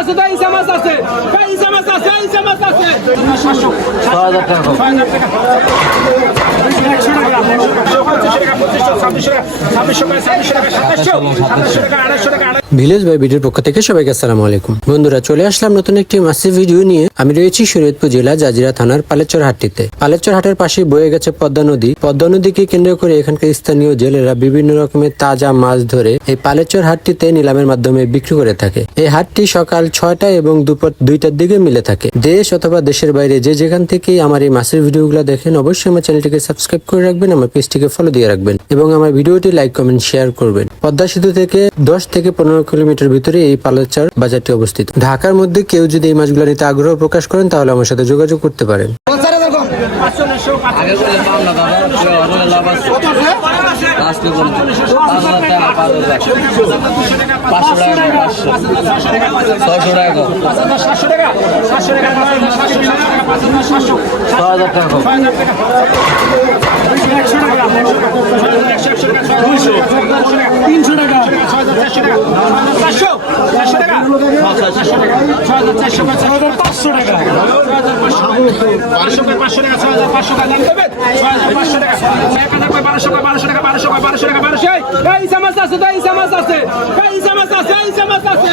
আছে তাই ইসামাস আছে তাই ইসামাস আছে ইসামাস আছে। ভিলেজ বাই ভিডিওর পক্ষ থেকে সবাইকে আসসালামু আলাইকুম। বন্ধুরা, চলে আসলাম নতুন একটি মাসিভ ভিডিও নিয়ে। আমি রয়েছি শরীয়তপুর জেলা জাজিরা থানার পালেচর হাটটিতে। পালেচর হাটের পাশে বয়ে গেছে পদ্মা নদী। পদ্মা নদীকে কেন্দ্র করে এখানকার স্থানীয় জেলেরা বিভিন্ন রকমের তাজা মাছ ধরে এই পালেচর হাটটিতে নিলামের মাধ্যমে বিক্রি করে থাকে। এই হাটটি সকাল ছয়টা এবং দুপুর দুইটার দিকে মিলে থাকে। দেশ অথবা দেশের বাইরে যে যেখান থেকে আমার এই মাসের ভিডিওগুলো দেখেন, অবশ্যই আমার চ্যানেলটিকে সাবস্ক্রাইব করে রাখবেন, আমার পেজটিকে ফলো দিয়ে রাখবেন এবং আমার ভিডিওটি লাইক কমেন্ট শেয়ার করবেন। পদ্মা সেতু থেকে দশ থেকে পনেরো কিলোমিটার ভিতরে এই পালাচার বাজারটি অবস্থিত। ঢাকার মধ্যে কেউ যদি এই মাছগুলো নিতে আগ্রহ প্রকাশ করেন, তাহলে আমার সাথে যোগাযোগ করতে পারেন। টাকা। পাঁচ হাজার টাকা তিনশো টাকা চারশো টাকা পাঁচশো টাকা। বারোশো পাঁচশো টাকা ছ হাজার পাঁচশো টাকা দাম হাজার পাঁচশো টাকা এক হাজার বারোশো বারোশো টাকা বারোশো বারোশো টাকা বারোশো এই সামাজ আছে এই সামাজ আছে এই আছে এই সামাজ আছে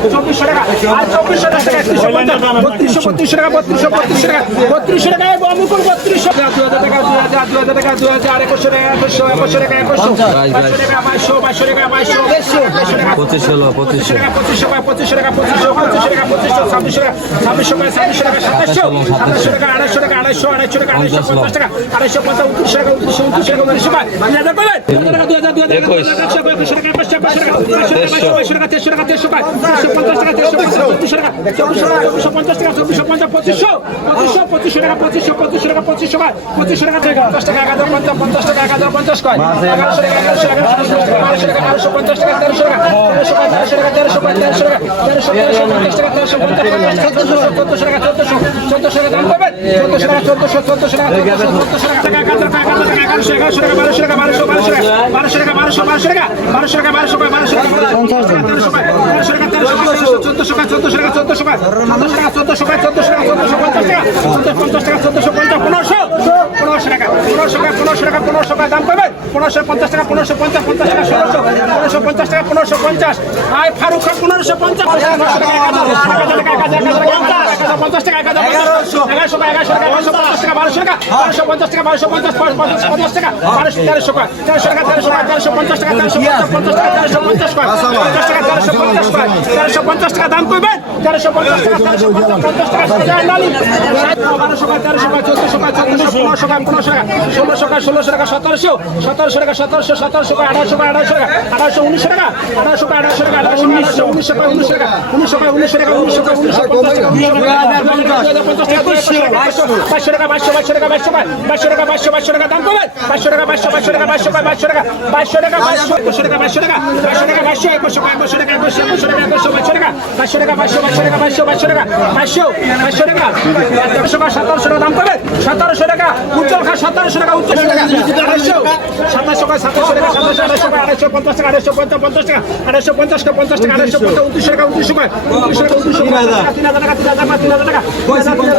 টাকা দু হাজার দু হাজার দু হাজার দু হাজার টাকা টাকা বাইশশো বাইশশো টাকা বাইশশো টাকা টাকা টাকা টাকা টাকা টাকা টাকা টাকা টাকা টাকা চব্বিশশো টাকা আর চব্বিশশো টাকা একত্রিশশো বত্রিশশো বত্রিশশো টাকা বত্রিশশো বত্রিশশো টাকা বত্রিশশো টাকা অনুকূল বত্রিশশো দু হাজার দু হাজার দু হাজার টাকা দু হাজার একুশশো টাকা একুশশো একুশশো টাকা বাইশশো টাকা বাইশশো বাইশশো টাকা বাইশশো বাইশশো টাকা পঁচিশ হলো পঁচিশশো পঁচিশশো টাকা পঁচিশশো টাকা পঁচিশশো পঁচিশশো টাকা পঁচিশশো ছাব্বিশশো টাকা ছাব্বিশশো টাকা ছাব্বিশশো টাকা সাতাশশো সাতাশশো টাকা আড়াইশো টাকা টাকা টাকা টাকা টাকা টাকা টাকা একুশ। একশো টাকা একশো একশো টাকা টাকা টাকা টাকা টাকা পঞ্চাশ চব্বিশশো টাকা চব্বিশশো টাকা চব্বিশশো পঞ্চাশ টাকা চব্বিশশো পঞ্চাশ পঁচিশশো পঁচিশশো পঁচিশশো টাকা পঁচিশশো পঁচিশশো টাকা পঁচিশশো টাকা পঁচিশশো টাকা পঞ্চাশ টাকা এগারো পঞ্চাশ পঞ্চাশ টাকা এগারো পঞ্চাশ কয় এগারোশো টাকা এগারোশো এগারোশো বারোশো টাকা বারোশো পঞ্চাশ টাকা তেরোশো টাকা তেরোশো টাকা তেরোশো টাকা তেরোশো টাকা তেরোশো টাকা তেরোশো তেরোশো পঞ্চাশ টাকা তেরোশো পঞ্চাশ টাকা চোদ্দশো টাকা চোদ্দশো চোদ্দশো টাকা দাম পাবেন চোদ্দশো টাকা চোদ্দশো চোদ্দশো টাকা চোদ্দশো টাকা এগারো টাকা এগারোশো এগারোশো টাকা বারোশো টাকা বারোশো বারোশো টাকা বারোশো টাকা বারোশো বারোশো টাকা বারোশো টাকা বারোশো টাকা বারোশো টাকা পঞ্চাশ টাকা তেরোশো টাকা তেরোশো টাকা তেরোশো চোদ্দশো টাকা চোদ্দশো টাকা চোদ্দশো টাকা চোদ্দশো টাকা চোদ্দশো টাকা, চোদ্দশো পঞ্চাশ টাকা পঞ্চাশ টাকা, চোদ্দশো পঞ্চাশ, পনেরোশো পনেরোশো টাকা পনেরোশো টাকা পনেরোশো টাকা পনেরোশো টাকা দাম পাবেন, পনেরোশো পঞ্চাশ টাকা, পনেরোশো পঞ্চাশ পঞ্চাশ টাকা, ষোলোশো পনেরোশো পঞ্চাশ টাকা পনেরোশো পঞ্চাশ আয় ফারুক খান পনেরোশো পঞ্চাশ পঞ্চাশ টাকা এগারোশো এগারোশো এগারোশো বারোশো পঞ্চাশ টাকা বারোশো টাকা বারোশো পঞ্চাশ টাকা বারোশো পঞ্চাশ পঞ্চাশ পঞ্চাশ টাকা বারোশো তেরোশো টাকা তেরোশো টাকা তেরোশো টাকা তেরোশো পঞ্চাশ টাকা তেরোশো পঞ্চাশ টাকা তেরোশো পঞ্চাশ পঞ্চাশ টাকা তেরোশো পঞ্চাশ তেরোশো পঞ্চাশ টাকা দাম করবেন তেরোশো পঞ্চাশ টাকা তেরোশো পঞ্চাশ টাকা বারোশো টাকা তেরোশো টাকা চোদ্দশো টাকা চোদ্দশো পনেরোশো টাকা পনেরোশো টাকা ষোলোশো টাকা ষোলোশো টাকা সতেরোশো সতেরোশো টাকা সতেরোশো সতেরোশো টাকা আঠারোশো টাকা আঠারোশো টাকা আঠারোশো উনিশশো টাকা আঠারোশো টাকা আঠারোশো টাকা আঠারোশো উনিশশো উনিশশো টাকা উনিশশো টাকা উনিশশো টাকা উনিশশো টাকা উনিশশো টাকা উনিশশো পঞ্চাশ টাকা বাইশশো বাইশশো বাইশশো টাকা বাইশশো বাইশশো টাকা বাইশশো বাইশশো টাকা দাম করবেন বাইশশো টাকা বাইশশো বাইশশো টাকা বাইশশো বাইশশো টাকা বাইশশো টাকা বাইশশো একুশশো টাকা বাইশশো টাকা বাইশশো টাকা বাইশশো একুশশো একুশশো টাকা একুশশো একুশশো টাকা একুশশো বাইশশো টাকা বাইশশো টাকা বাইশশো বাইশশো টাকা বাইশশো বাইশশো টাকা বাইশশো বাইশশো টাকা তেরোশো টাকা সতেরোশো টাকা দাম করবেন সতেরোশো টাকা উজ্জ্বল খা সতেরোশো টাকা উজ্জ্বল টাকা আড়াইশো সাতাশশো টাকা সাতাশশো টাকা সাতাশশো আড়াইশো টাকা আড়াইশো পঞ্চাশ টাকা আড়াইশো পঞ্চাশ পঞ্চাশ টাকা আড়াইশো পঞ্চাশ টাকা পঞ্চাশ টাকা আড়াইশো পঞ্চাশ উনত্রিশশো টাকা উনত্রিশশো টাকা উনত্রিশশো টাকা উনত্রিশশো টাকা তিন হাজার টাকা তিন হাজার টাকা তিন হাজার টাকা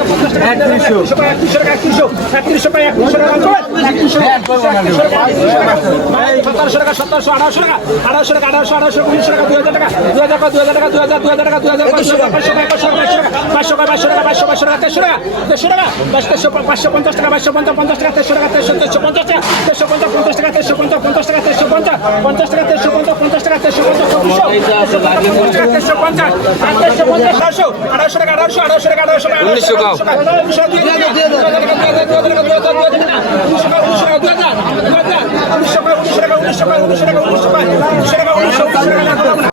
পঞ্চাশ টাকা একত্রিশশো টাকা একত্রিশশো টাকা একত্রিশশো একত্রিশশো টাকা একত্রিশশো টাকা একত্রিশশো টাকা সতেরোশো টাকা সতেরোশো আঠারোশো টাকা আঠারোশো টাকা আঠারোশো উনিশশো টাকা দুই হাজার টাকা দুই হাজার দুই হাজার টাকা দুই হাজার দুই হাজার টাকা দুই হাজার পাঁচশো টাকা পাঁচশো টাকা পাঁচশো টাকা পাঁচশো টাকা পাঁচশো পাঁচশো টাকা টাকা তেরোশো টাকা তেরোশো টাকা পাঁচশো পঞ্চাশ টাকা পাঁচশো পঞ্চাশ পঞ্চাশ টাকা তেরোশো টাকা তেরোশো তেরোশো পঞ্চাশ টাকা তেরোশো পঞ্চাশ পঞ্চাশ টাকা তেরোশো পঞ্চাশ পঞ্চাশ টাকা তেরোশো পঞ্চাশ পঞ্চাশ টাকা তেরোশো পঞ্চাশ পঞ্চাশ টাকা তেরোশো পঞ্চাশ তেরোশো পঞ্চাশ আর তেরোশো পঞ্চাশ আঠারোশো আঠারোশো টাকা আঠারোশো আঠারোশো টাকা আঠারোশো টাকা উনিশশো কাও। উনিশশো দুই হাজার দুই হাজার টাকা